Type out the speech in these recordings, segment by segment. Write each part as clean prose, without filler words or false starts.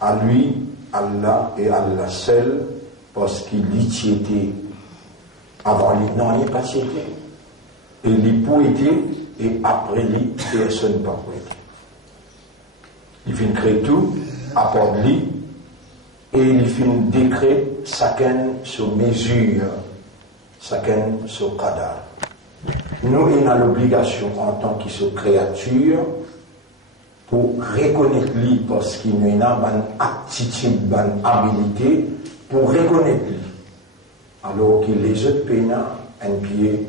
à lui, Allah et Allah seul, parce qu'il y était avant lui, non, il n'y a pas été. Et il peut être, et après lui, personne ne peut être. Il fait créer tout, à part lui, et il fait décret, chacun sur mesure, chacun sur qadar. Nous, on a l'obligation, en tant que créature, pour reconnaître lui, parce qu'il y a une aptitude, une habilité, pour reconnaître lui. Alors que les autres pays, un pied,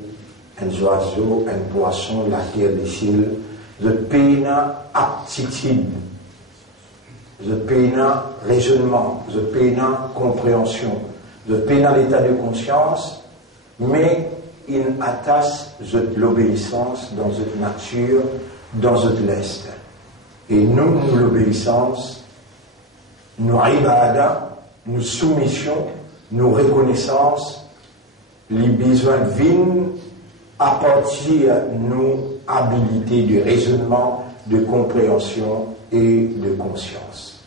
un oiseau, un poisson, la terre, les ciels, les pays aptitude, les pays raisonnement, les pays compréhension, les pays l'état de conscience, mais ils attachent l'obéissance dans notre nature, dans notre l'est. Et nous, l'obéissance, nous ibada, nous soumission, nos reconnaissances, les besoins viennent à partir de nos habilités de raisonnement, de compréhension et de conscience.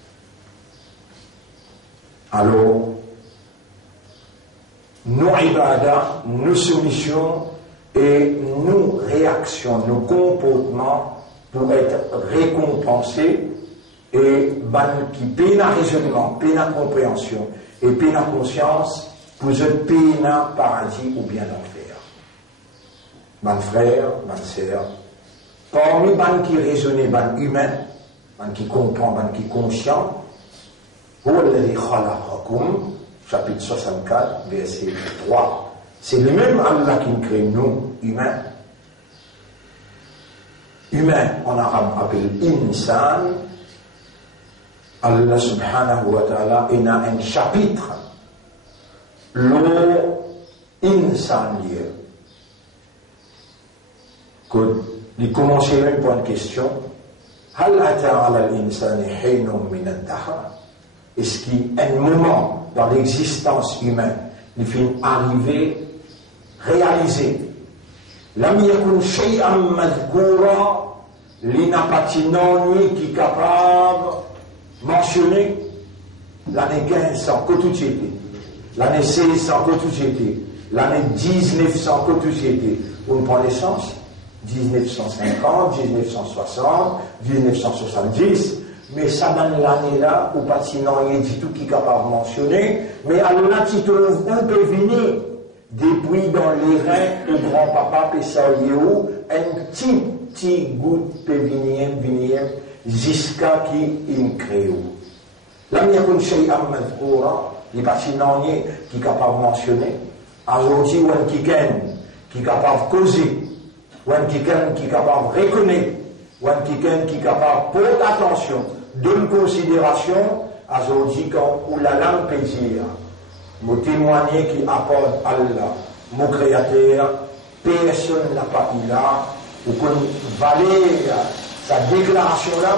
Alors, nos ibada, nos soumissions et nos réactions, nos comportements pour être récompensés et qui peine à raisonnement, peine à compréhension et peine à conscience pour être peine à paradis ou bien l'enfer. Mon frère, ma sœur, parmi les qui raisonnent, les humains, les qui comprennent, les qui sont conscients, chapitre 64, verset 3, c'est le même Allah qui crée nous, humains. Humain en arabe appelle insan. Allah subhanahu wa ta'ala il a un chapitre le insan que il commence même par une question hal ata ala al-insani hinun min ad-dahr, est-ce qu'il y a un moment dans l'existence humaine il fait arriver réaliser lam yakun shay'an madhkura l'inapatinoni qui est capable de mentionner l'année 15 sans que tout y était, l'année 16 sans que tout y était, l'année 19 sans que tout y était. On prend l'essence 1950, 1960, 1970, mais ça dans l'année là où patinant il dit tout qui est capable de mentionner, mais à l'année qui trouve un peu venir depuis dans les reins de grand-papa Pessaïou, un petit goutte peut venir jusqu'à qui il crée. Là, il y a une chose à mettre, les patinants qui est capable de mentionner, aujourd'hui, qui est capable de causer, qui est capable de reconnaître, qui est capable de porter attention, de considération, aujourd'hui, quand la langue peut dire, mon témoigner qui apporte Allah, mon créateur, personne n'a pas eu là, ou qu'on valait sa déclaration là,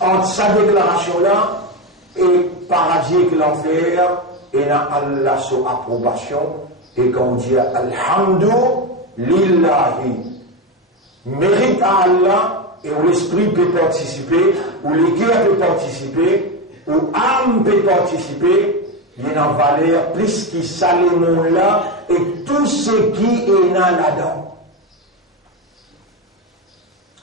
entre sa déclaration là et paradis et l'enfer, et là Allah son approbation, et quand on dit Alhamdou lillahi, mérite à Allah, et où l'esprit peut participer, où les cœurs peuvent participer, où l'âme peut participer, il y a une valeur plus qui s'allume là, et tout ce qui est là-dedans.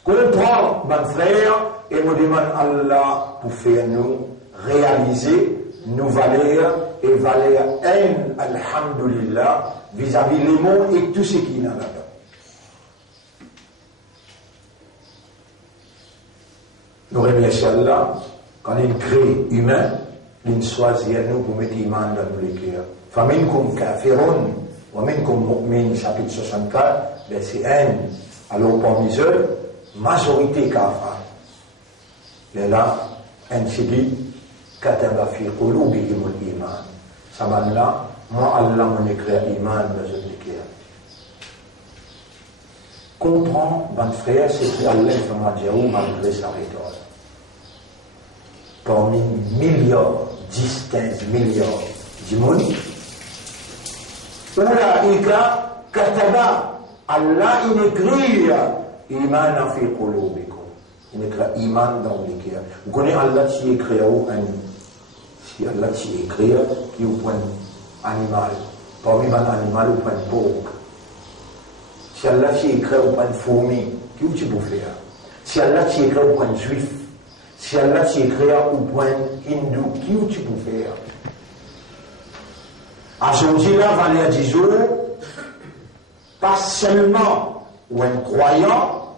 Comprends, mon frère, et me demande Allah pour faire nous réaliser nos valeurs et valeurs alhamdulillah, vis-à-vis les mondes et tout ce qui est là-dedans. Nous remercions Allah quand il crée humain, il choisit nous pour mettre iman dans nos cœurs. Faminkum kafirun, wa minkum mu'min, chapitre 64, verset 1. Alors parmi eux, majorité kafar. Et là, ainsi dit, kataba fi qulubihim al-iman. Ça va là, moi Allah m'a écrit iman dans nos cœurs. Comprends, mon frère, ce qui Allah fait Dieu malgré sa rhétorique. Parmi milliards, 10, 15 milliards du monde, Ulaika kataba, Allah il écrit iman fi qulubikum. Il écrit iman dans le cœur. Vous connaissez Allah qui écrit un si Allah qui écrit qui est un animal. Parmi les animaux, il y a un porc. Si Allah qui écrit une fourmi, qu'est-ce que tu peux faire? Si Allah qui écrit un juif, si Allah qui écrit un hindou, qu'est-ce que tu peux faire? À ce moment-là, Valéa Dijon, pas seulement un croyant,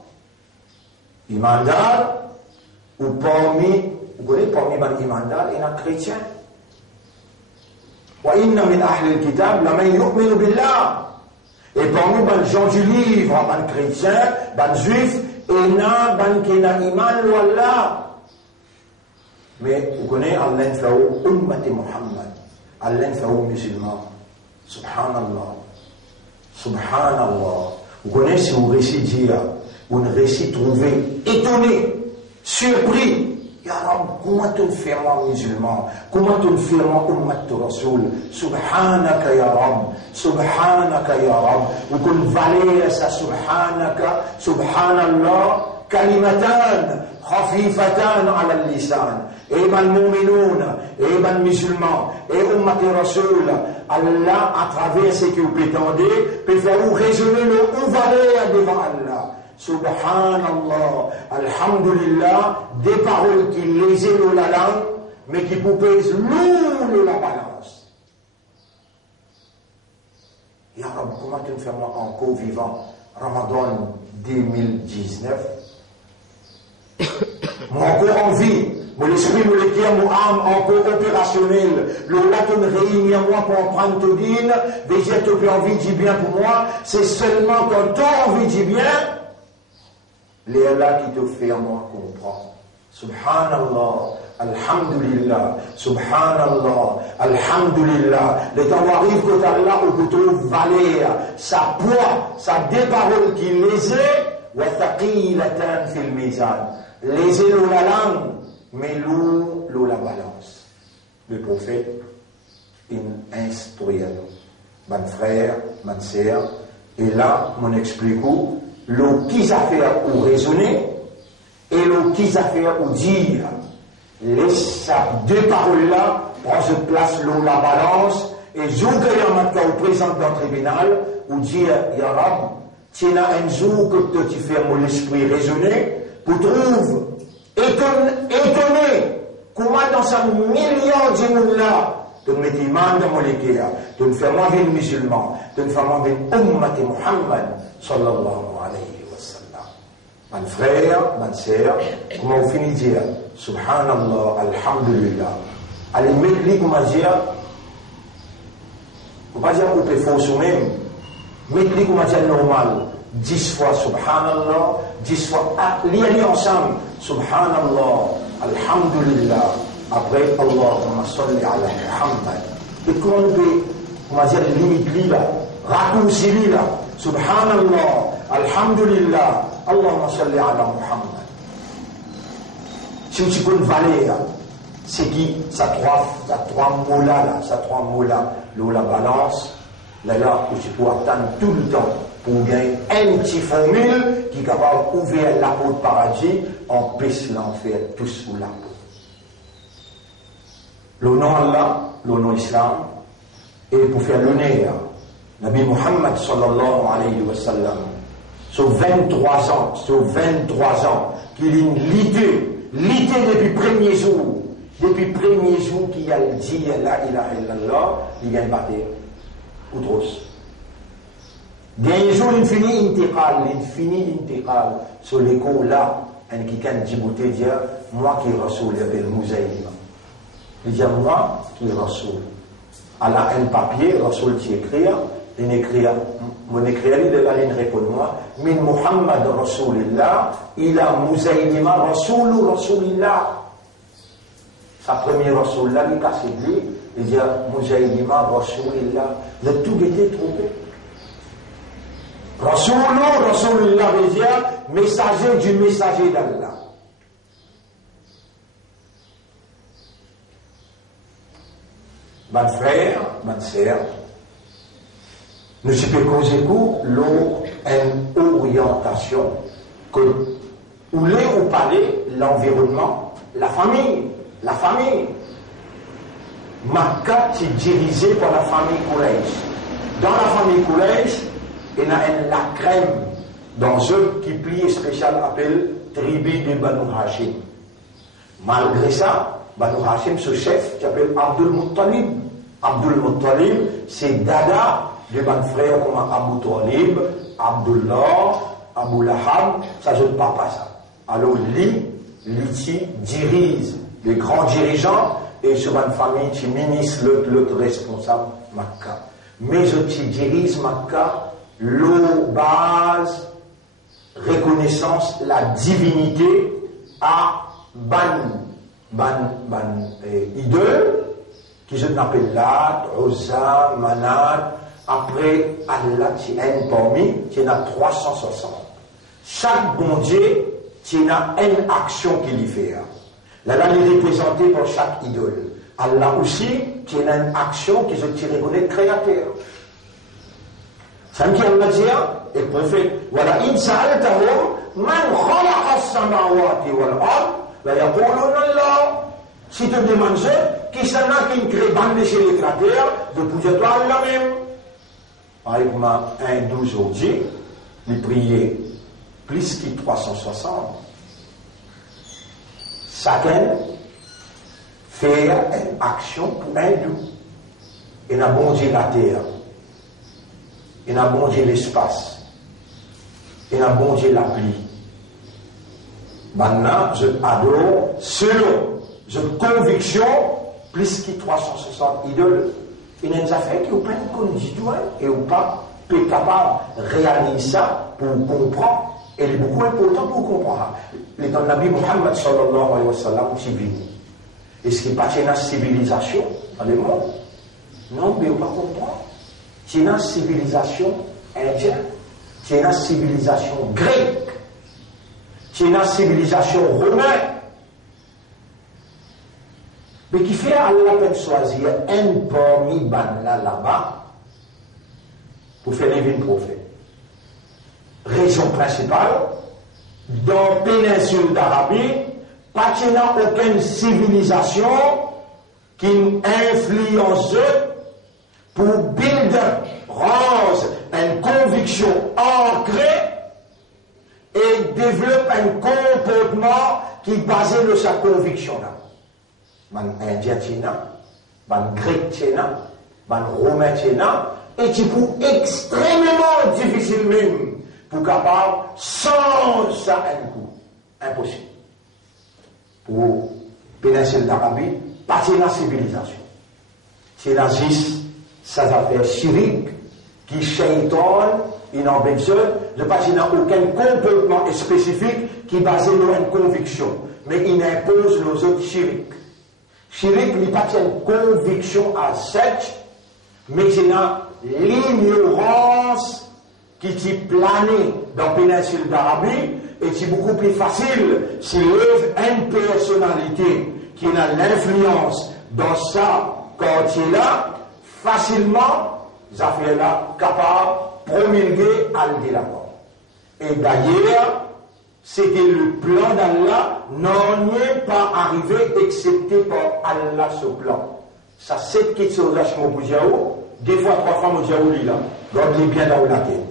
imandal, ou parmi, vous connaissez, parmi les imandal, il y a un chrétien. وَإِنَّ مِنْ أَهْلِ الْكِتَابِ لَمَنْ يُؤْمِنُ بِاللَّهِ. Et parmi les gens du livre, les chrétiens, les juifs, et les gens qui ont iman ou Allah. Mais vous connaissez, Allah fait ummati Muhammad. Allah fait musulman. Subhanallah. Subhanallah. Vous connaissez, si vous récitez dire, vous récitez trouver étonné, surpris. Ya Rab, comment tu fais moi musulman? Comment tu fais moi ummat Rasoul? Subhanaka ya Rab, Subhanaka ya Rab. Vous pouvez valer ça, Subhanaka, Subhanallah, kalimatan, khafifatan ala lisan. Et ben mu'minoun, et ben musulman, et ummat Rasoul. Allah, à travers ce que vous prétendez, peut faire vous raisonner le où valer devant Allah. Subhanallah, Alhamdulillah, des paroles qui lésaient la langue, mais qui pouvaient lourd la balance. Ya Rab, comment tu me fais moi encore vivant Ramadan 2019? Moi encore en vie, mon esprit, mon cœur, mon âme encore opérationnel. Le latin réunit moi pour prendre tout dîne, déjà tu as envie de bien pour moi, c'est seulement quand tu as envie de bien. Les Allah qui te fait à moi comprendre. Subhanallah, Alhamdulillah, Subhanallah, Alhamdulillah. Le temps arrive que Allah ou que tu valer sa poids, sa déparole qui lésait, wa thaqilatan fil mizan. Lésait la langue, mais l'eau la balance. Le prophète, il instruit mon frère, ma sœur, et là, mon explique l'eau qu'ils a fait ou raisonner et l'eau qu'ils a fait ou dire. Laisse deux paroles-là, prend se place l'eau la balance et jour que y a au présent dans le tribunal ou dire Ya Rab, tu as un jour que tu fais mon esprit raisonner pour trouver étonné comment dans ce million de monde là de me demander mon équerre, de me faire moi un musulman, de me faire moi un ummat Muhammad sallallahu alayhi wa sallam. Mon frère, ma sœur, comment vous finissez de dire Subhanallah, Alhamdulillah. Allez, mettez-les comment dire, vous ne pouvez pas dire que vous pouvez faire vous-même, mettez-les comment dire normal. 10 fois Subhanallah, 10 fois, liez ensemble, Subhanallah, Alhamdulillah, après Allahumma salli ala Muhammad. Et comment on peut, comment dire, limite là, raccourci là, Subhanallah, Alhamdulillah, Allahumma salli ala Muhammad. Si tu peux valer, c'est qui, ça trois mots là, l'eau la balance, là, où tu peux attendre tout le temps. Pour gagner un petit formule qui est capable d'ouvrir la peau de paradis, empêche l'enfer tous sous la peau. Le nom Allah, le nom Islam, et pour faire l'honneur, Nabi Muhammad sallallahu alayhi wa sallam, sur 23 ans, qu'il est l'idée depuis le premier jour qu'il a dit la ilaha illallah, il a battu Outros. D'un jour, il finit intiqal, sur l'écho là, un qui can Djibouti dit, moi qui Rasoul, il appelle Mouzaïma. Il dit, moi qui Rasoul. Allah un papier, Rasoul qui écrit, il écrit, mon écrit, il a une réponse, moi, min Muhammad Rasoulillah, il a Mouzaïma Rasoul Rasoulillah. Sa première Rasoul là, il casse lui, il dit, Mouzaïma Rasoulillah. Le tout était trompé. Rasoulullah veut dire messager du messager d'Allah. Mon frère, ma sœur, ne se peut causer l'eau une orientation que Ou les ou palais, l'environnement, la famille. La famille. Makkah est dirigé par la famille Quraysh. Dans la famille Quraysh, il y a la crème dans eux qui plie spécial appelle tribu de Banu Hashim. Malgré ça, Banu Hashim, ce chef qui s'appelle Abdul Muttalib. Abdul Muttalib, c'est dada de ban frère comme Abu Talib, Abdullah, Abu Lahab, ça je ne parle pas ça. Alors lui dirige les grands dirigeants et sur une famille qui ministre l'autre responsable Makkah. Mais je dirige Makkah, l'eau base, reconnaissance, la divinité à idole, qui je n'appelle Lat, Uzza, Manat, après Allah qui est parmi, qui en a 360. Chaque bon Dieu, qui a une action qu'il y fait. Là, il est représenté par chaque idole. Allah aussi, qui a une action qui se reconnaît créateur. C'est ce qu'Allah dit, et le prophète, voilà, in sa'altahum man khalaqa as-samawati wal ard, la yaquluna Allah. Si tu demandes qui s'en a qui crée bande chez les créateurs, de pousser toi Allah même. Avec ma 1-12 aujourd'hui, il priait plus que 360. Chacun fait une action pour un doux. Il a bondé la terre. Il a bondé l'espace. Il a bondé la pluie. Maintenant, je adore selon une conviction plus que 360 idoles. Il y a des affaires qui ont plein de conditions et ou pas peut capable de réaliser ça pour comprendre. Et il est beaucoup important pour comprendre. Les dans le Nabi Muhammad sallallahu alayhi wa sallam qui vit. Est-ce qu'il n'y a pas une civilisation dans le monde? Non, mais on ne va pas comprendre. C'est une civilisation indienne, c'est une civilisation grecque, c'est une civilisation romaine. Mais qui fait à la peine choisir un parmi là-bas pour faire lever le prophète. Région principale, dans la péninsule d'Arabie, pas qu'il n'y a aucune civilisation qui influence pour build, rendre une conviction ancrée et développer un comportement qui est basé sur sa conviction-là. Man Indien tchena, man Grec tchena, man Romain tchena, et qui pour extrêmement difficile même pour capable sans ça un coup. Impossible. Pour péninsule d'Arabie, pas de civilisation. C'est la gis, ça s'appelle chirik, qui shaitan, il n'en besoin, de pas qu'il n'a aucun comportement spécifique qui est basé sur une conviction, mais il impose nos autres chirik. Chirik n'est pas une conviction à sec, mais c'est l'ignorance qui t'y plane dans la péninsule d'Arabie et c'est beaucoup plus facile s'il lève une personnalité qui a l'influence dans ça quartier-là, facilement, ça fait là capable de promulguer à l'État. Et d'ailleurs, c'était le plan d'Allah, n'en est pas arrivé excepté par Allah ce plan. Ça, c'est qui se lâche mon bougiaou, des fois, 3 fois mon bougiaou, là. Gardez bien dans la tête.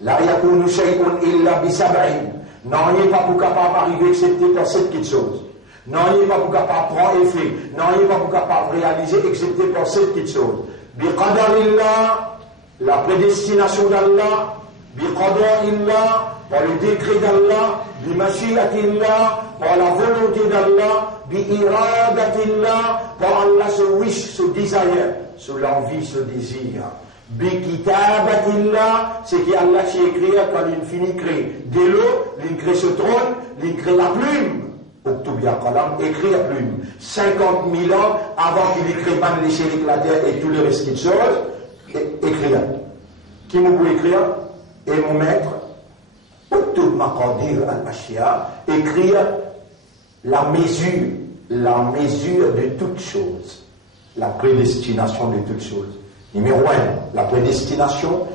La yakunu shay'un illa bisab'in. N'en est pas pour capable d'arriver excepté par cette petite chose. N'en est pas pour capable de prendre effet. N'en est pas pour capable de réaliser excepté par cette petite chose. Biqadarillah, la prédestination d'Allah, biqadarillah, par le décret d'Allah, bimashiatillah, par la volonté d'Allah, biiradatillah, par Allah ce wish, ce desire, ce l'envie, ce désir. Bikitabatillah, c'est qu'Allah qui écrit quand il finit créer. Dès l'eau, il crée ce trône, il crée la plume. Octobia Qalam, écrit la plume. 50 000 ans avant qu'il écrit pas les chériques, la terre et tous les restes de choses, écrire. Qui m'a voulu écrire? Et mon maître, Octob Maqadir al-Ashia, écrire la mesure de toutes choses. La prédestination de toutes choses. Numéro 1, la prédestination.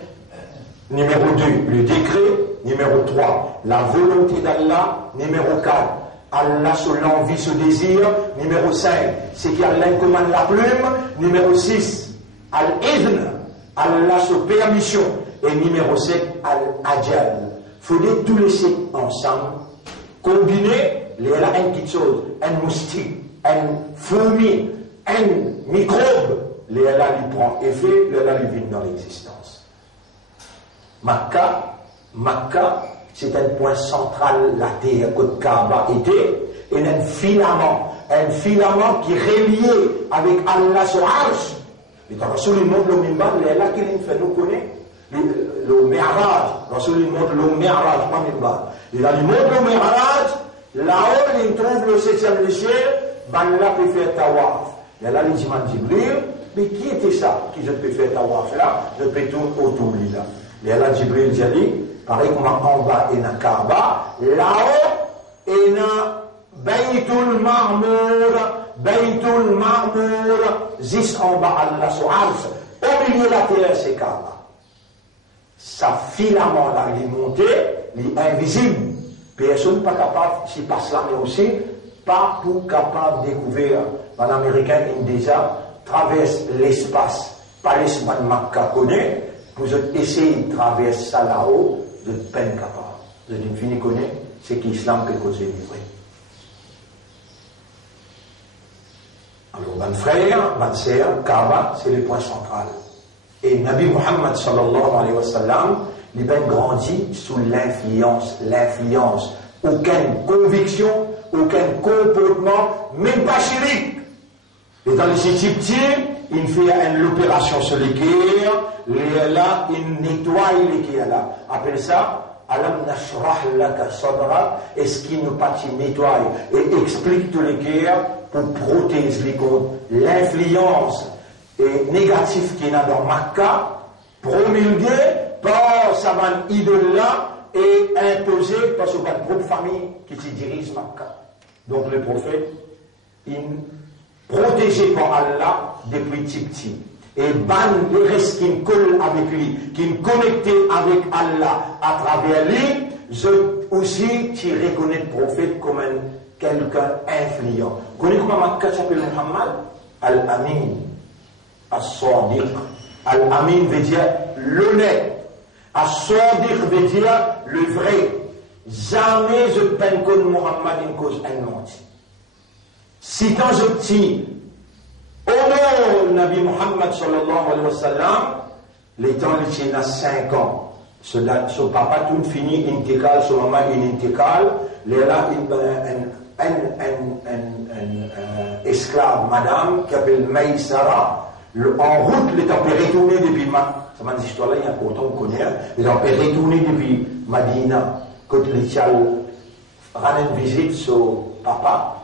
Numéro 2, le décret. Numéro 3, la volonté d'Allah. Numéro 4, Allah sur l'envie, ce désir. Numéro 5, c'est qu'Allah commande la plume. Numéro 6, Al-Idn, Allah sur permission. Et numéro 7, Al-Ajal. Il faudrait tout laisser ensemble, combiner, il y a une petite chose, un moustique, un fourmi, un microbe, il y a là, il prend effet, il y a là, il vient dans l'existence. Makkah, c'est un point central, la terre, que Kaaba était, et un filament qui est relié avec Allah sur Arsh. Et dans le monde, le Mimbar, il y a là qu'il fait nous connaître. Le Mi'raj, Rasoul il montre le Mi'raj, pas Mimbar. Il a dit, montre le Mi'raj, là-haut, il trouve le 7e ciel, ben là, peut faire tawaf. Et là, il dit, Jibril, mais qui était ça, qui je peux faire tawaf là, je peux tout autour de là. Et là, Jibril dit, pareil comme en bas, il y a Kaaba, là-haut, il y a Baytul Ma'mour, juste en bas, Allah sur Arsh, au milieu de la terre, c'est Kaaba. Ça filament là, il est monté, il est invisible. Personne n'est pas capable, s'il passe là, mais aussi, pas pour capable de découvrir. Un Américain, il déjà traverse l'espace, pas l'espace Makkah connaît, pour essayer de traverser ça là-haut, de peine capable. Vous êtes une fini connaît, c'est qu'Islam peut causer livré. Alors, mon frère, ma sœur, Kaaba, c'est le point central. Et Nabi Muhammad sallallahu alayhi wa sallam, il a grandi sous l'influence, aucune conviction, aucun comportement, même pas chirik. Et dans les petits, il fait l'opération sur les cœurs, là, il nettoie les cœurs là. Appelle ça, Alam nashrah laka sadra, est-ce qu'il nous pas nettoie et explique tous les cœurs pour protéger les contre l'influence et négatif qu'il y a dans Makkah, promulgué par sa idole-là et imposé par sa propre famille qui se dirige Makkah. Donc le prophète, il protégé par Allah depuis petit. Et ban le reste qui me colle avec lui, qui me connecté avec Allah à travers lui, je aussi tu reconnais le prophète comme quelqu'un influent. Vous connaissez comment Makkah s'appelle Muhammad? Al-Amin. As-Sadiq. Al-Amin veut dire l'honnête. As-Sadiq veut dire le vrai. Jamais je peine que Muhammad une cause un menti. Si quand je dis au nom Nabi Muhammad sallallahu alayhi wa sallam, les temps il a 5 ans. Son papa tout fini intégrale, son maman une intégrale. Il y a un esclave, madame, qui s'appelle Maïsara. En route, il est retourné depuis ça m'a dit histoire là, il y a pourtant on connaît. Il est retourné depuis Madina. Quand il a rendu une visite sur papa,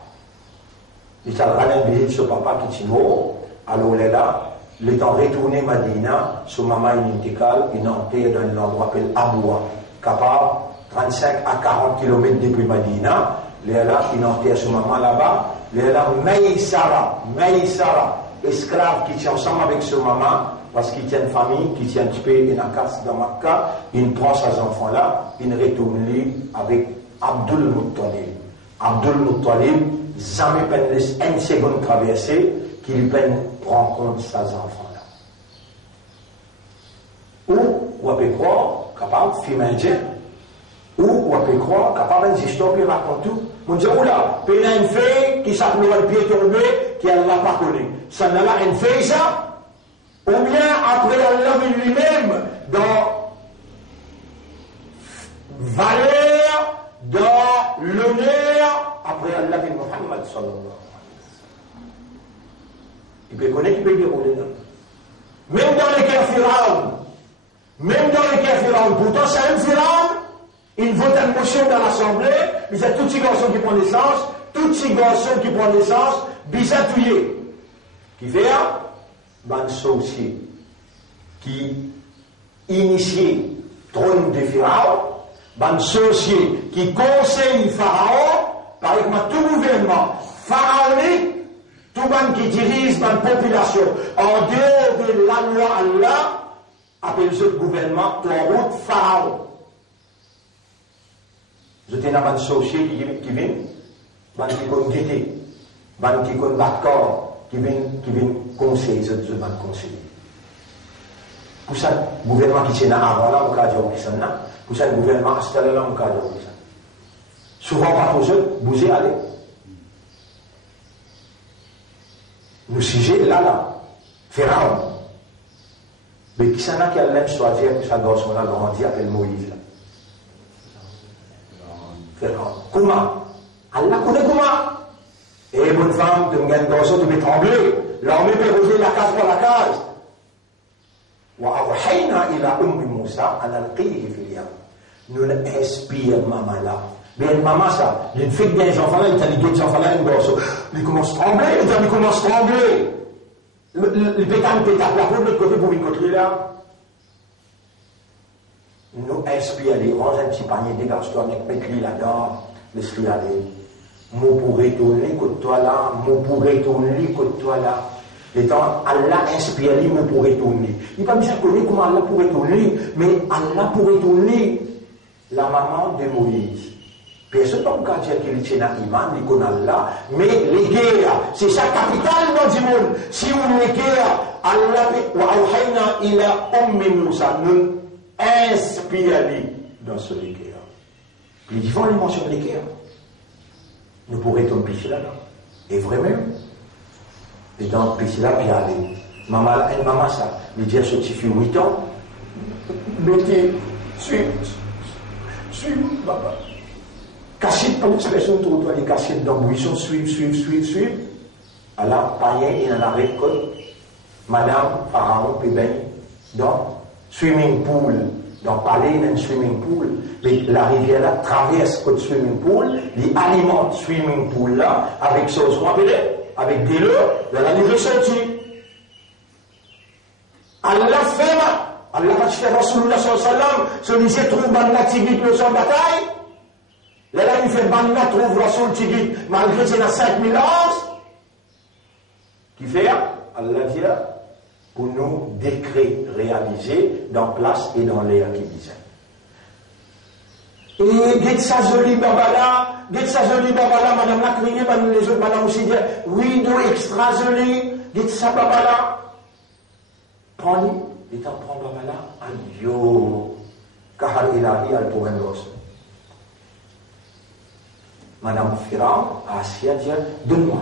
il a rendu une visite sur papa qui est mort. Alors il est là, il est retourné Madina, son maman est intégrale, il est enterré dans un endroit appelé Aboua, capable 35 à 40 km depuis Madina. Il est là, il est enterré son maman là-bas. Il est là, Maïsara, esclave qui tient ensemble avec son maman, parce qu'il tient une famille, qui tient un petit peu une casse dans Makkah, il prend ses enfants-là, il retourne lui avec Abdul Muttalib. Abdul Muttalib, jamais peine une seconde traversée, qu'il peine prendre compte de ses enfants-là. Ou, on peut croire, capable, film indien, ou on peut croire, capable d'histoire, puis raconte tout. On dit, oula, puis il y a une fille qui s'appelle le pied tombé, qui elle n'a pas connu. Ça n'a pas une fille, ça? Ou bien après Allah lui-même, dans valeur, dans l'honneur, après Allah Muhammad sallallahu alayhi wa sallam. Il peut connaître, il peut dérouler là. Même dans les cas Pharaon, pourtant c'est un Pharaon, il vote une motion dans l'Assemblée, il y a tous ces garçons qui prennent naissance, bisatouillés. Qui fait un sorcier qui initie trône de Pharaon, un sorcier qui conseille Pharaon, par exemple tout gouvernement pharaonique, tout le monde qui dirige la population en dehors de la loi Allah, appelle ce gouvernement en route Pharaon. Je t'ai un sorcier qui vient, ban qui connaît guetter, ban qui connaît battre corps, qui vient conseiller, je ban conseiller. Pour ça, le gouvernement qui tient avant là, on va dire que ça n'a. Pour ça, le gouvernement installé là, on va dire que ça. Souvent, par aux autres, bougez, allez. Nous sujet là, Pharaon. Mais qui s'en a qui a l'aime choisir que sa garçon là grandi appelle Moïse là. Pharaon. Comment? Allah connaît comment? Et bonne femme, de me gagner garçon, de me trembler. L'armée peut rouler la case par la case. وأوحينا إلى أم موسى أن ألقيه في اليم. Nous inspire maman là. Mais maman ça, il fait que des enfants là, il t'a dit des enfants là, il commence à trembler, il commence à trembler. Le pétard peut taper la route de l'autre côté pour une côté là. Nous inspire les range un petit panier, dégage-toi, mets-lui là-dedans, laisse-lui aller. Mon pourrait tourner, côte-toi là, mon pourrait tourner, côte-toi là. Les temps, Allah inspire lui, mon pourrait tourner. Il n'a pas besoin de connaître comment Allah pourrait tourner, mais Allah pourrait tourner la maman de Moïse. Personne ne peut dire qu'il tient un imam, il connaît Allah, mais les guerres, c'est sa capitale dans le monde. Si on les guerres, Allah, il a Moussa, nous inspire lui dans ce guerres. Puis ils vont lui mentionner les guerres. Nous pourrions tomber là. Et vraiment, et donc, puis là, puis aller. Maman, ça, il dit à ce petit fils 8 ans, mettez, suis, papa. Cachette, pas l'expression de toi, les cachettes dans le buisson, suivre. Alors, païen, il en avait côte. Madame, Pharaon, Pébin, dans swimming pool, dans palais, il y a un swimming pool. Mais la rivière là traverse le swimming pool, il alimente le swimming pool là, avec sauce, avec des leurres, la livre sortie. Allah fait, Allah va faire Rasulullah sallallahu alayhi wa sallam, celui-ci trouve Banna Tigit le son bataille. Là, il fait Banna trouve Rasul Tigit, malgré qu'il y a 5000 ans. Qui fait, Allah dit, pour nous décrets réalisés dans place et dans l'air qui disait. Et get sa jolie babala, madame la criée, madame les autres, madame aussi dit, oui, nous extra jolie, get sa babala. Prends-lui, et t'en prends babala, adio, car il a dit, elle pourrait l'os. Madame Pharaon, Asia dit, donne-moi.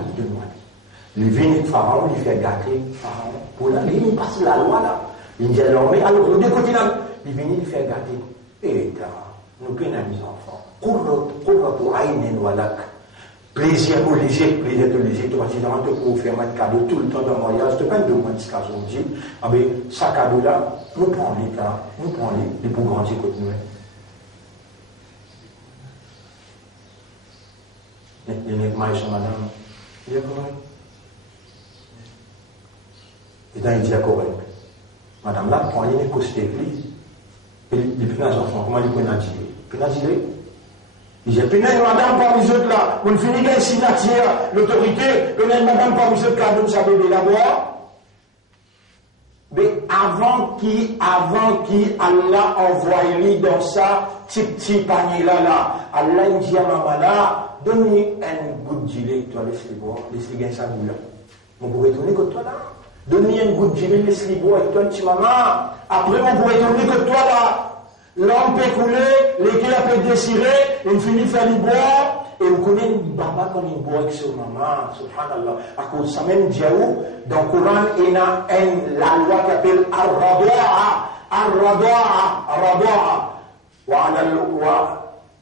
Le vin de Pharaon, il fait gâter Pharaon. Pour la ligne, il passe la loi là. Il dit, alors, mais alors, de côté là, il vient, il fait gâter. Et nous prenons les enfants. Plaisir pour léger, tu vas dire, on te peut faire un cadeau tout le temps dans le mariage, tu peux pas demander ce qu'on dit. Ah ben, ce cadeau-là, nous prenons les pour grandir côté nous. Les maïs, madame, il est correct. Et dans il dit correct. Madame là, prend les costés, et les petits enfants, comment ils prennent un gilet? Il dit, puis madame parmi les autres là, on finit qu'un signataire, l'autorité, puis madame parmi les autres là, donc ça bébé là-bas. Mais avant qui Allah envoie lui dans ça, petit panier là, Allah il dit à maman là, donne-lui un goût de gilet, toi laisse-le boire, laisse-le gagner sa boule. On pourrait tourner comme toi là. Donne-lui un goût de gilet, laisse-le boire avec toi, petit maman. Après on pourrait tourner comme toi là. L'homme peut couler, les gars peuvent désirer, il finit faire les boire, et vous connaissez une baba comme il boit avec son maman, subhanallah. À cause de ça même, Diaou, dans le Coran, il y a la loi qui appelle Ar-Rado'a.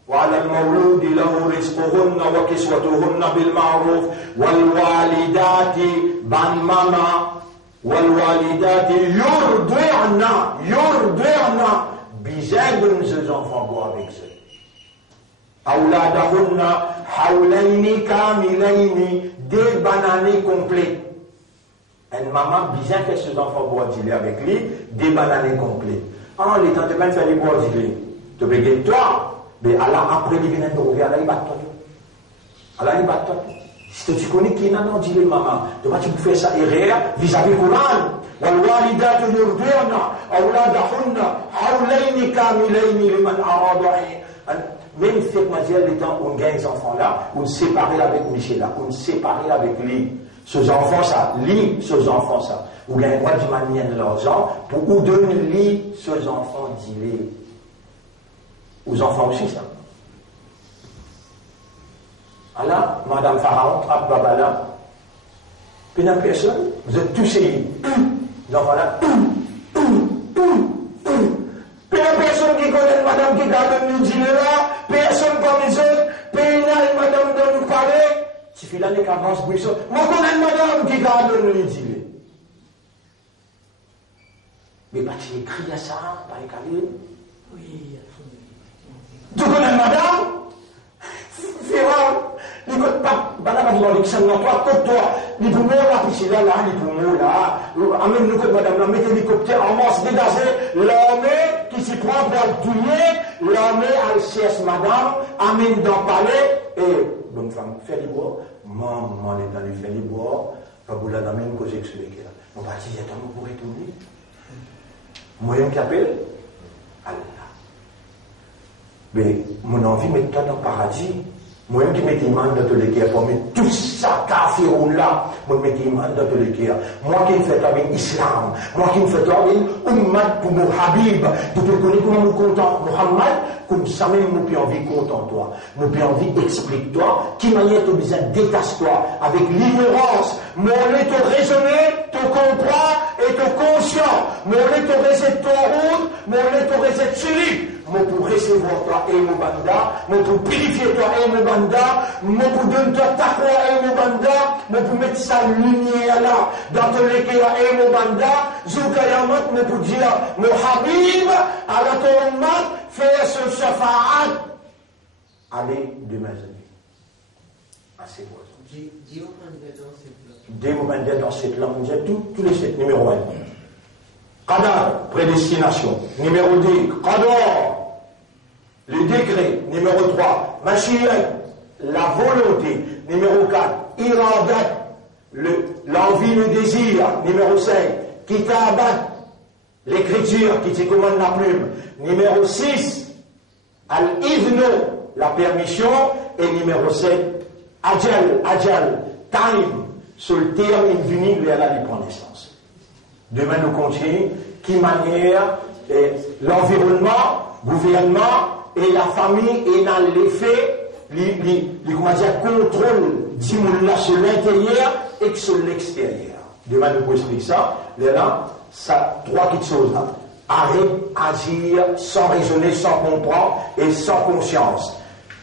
وعلى المولود له رزقهن وكسوتهن بالمعروف والوالدات بان ماما والوالدات يرضعن بزاق ses enfants boivent avec eux. أولادهن حولين كاملين 2 bananes complètes. Une maman bizarre que ses enfants boivent du lait avec lui, 2 bananes complètes. Ah, les temps de même faire les boire du lait. Tu peux dire toi, mais Allah après il vient de revenir, Allah il bat toi. Si tu connais qui n'a pas dit le maman, tu vas faire ça erreur vis-à-vis du Coran. والوالدات يرضعن أولادهن حولين كاملين لمن أراد même fait que dire les temps où on gagne ces enfants-là, on séparé avec Michel là, on séparé avec lui. Ces enfants ça, lui, ces enfants ça. Ou gagne droit du manière de l'argent pour ou donner lui, ces enfants d'il aux enfants aussi ça. Alors, Madame Pharaon, trappe Babala, puis la personne, vous êtes tous essayés. Les enfants là, puis la personne qui connaît Madame qui garde nous dit là, personne comme les autres, puis là, Madame doit nous parler, si fait l'année qu'avance, buisson, moi connais Madame qui garde nous dit. Mais pas tu écris à ça, pas écrit. Oui, tu connais Madame? Pharaon, il ne peut pas demander que ça toi, côte toi, les poumons là, puis c'est là, les poumons là, amène nous côte madame, mettez l'hélicoptère en masse dégagé, l'armée qui s'y prend pour le tuer, l'armée à le CS madame, amène dans le palais, et bonne femme, fais les bois, maman est dans les faire les bois, pas vous la même cause expliquée là. On va dire, attends, vous pourrez tourner. Moyen qui appelle, Allah. Mais mon envie met toi dans le paradis. Moi qui mets des mains dans tous les guerres, pour mettre tout ça, kafirun là, moi qui mets des mains dans tous les guerres. Moi qui me fais avec l'islam, moi qui me fais avec Ummah pour mon Habib, tu peux connaître comment nous content Muhammad, comme ça même nous plus envie content toi, nous plus envie explique-toi, qui manière tu besoin détache-toi avec l'ignorance, mon lait te raisonner, te comprend et te conscient, mon lait te récite ton route, mon lait te récite chili. Moi pour recevoir toi et mon banda, moi pour purifier toi et mon banda, moi pour donner toi ta foi et mon banda, moi pour mettre sa lumière là, dans ton équerre et mon banda, Zoukayamat, moi pour dire, mon Habib, à la tourmente, faire ce shafa'at. Allez, demain, à ses voisins. Dis dans cette langue, tous les 7, numéro 1. Qadar, prédestination. Numéro 2, Qadar. Le décret, numéro 3, Mashiach, la volonté, numéro 4, Iradat, l'envie, le désir, numéro 5, Kitabat, l'écriture qui te commande la plume, numéro 6, Al-Idno, la permission, et numéro 7, Ajal, time, sur le terme infini vers la renaissance. Demain nous continuons, qui manière l'environnement, gouvernement, et la famille est dans l'effet, comment dire, contrôle d'immunité sur l'intérieur et sur l'extérieur. Demain, nous pouvons expliquer ça. Là, ça, trois petites choses. Là. Arrête, agir, sans raisonner, sans comprendre et sans conscience.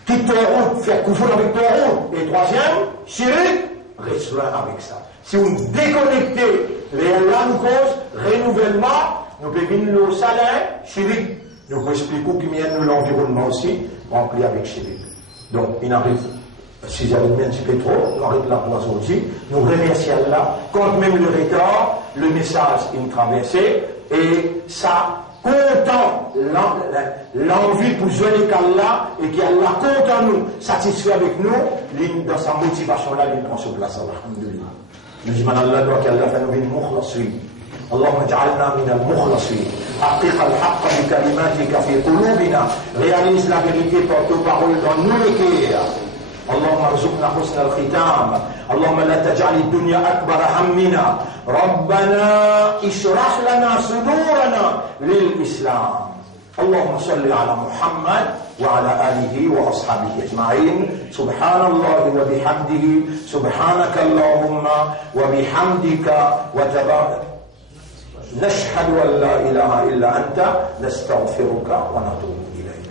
Quitte ton route, faire coucher avec ton route. Et troisième, chirik, reste loin avec ça. Si vous déconnectez les langues causes, renouvellement, nous pouvons nos salaires, chirik. Nous pouvons expliquer que l'environnement aussi, rempli avec chirik. Donc, il arrive. Si j'avais mis un petit peu trop, on arrête là pour aujourd'hui. Nous remercions Allah, quand même le retard, le message est traversé, et ça content l'envie pour jouer qu'Allah, et qu'Allah content nous, satisfait avec nous, dans sa motivation là, il prend sur place. Alhamdulillah. Nous disons Allah doit qu'Allah fait nous une mukhlasin. اللهم اجعلنا من المخلصين حقق الحق بكلماتك في قلوبنا réalise la vérité par tes paroles dans nos cœurs اللهم ارزقنا حسن الختام اللهم لا تجعل الدنيا أكبر همنا ربنا اشرح لنا صدورنا للإسلام اللهم صل على محمد وعلى آله وأصحابه أجمعين سبحان الله وبحمده سبحانك اللهم وبحمدك وتبارك نشهد أن لا إله إلا أنت نستغفرك ونتوب إليك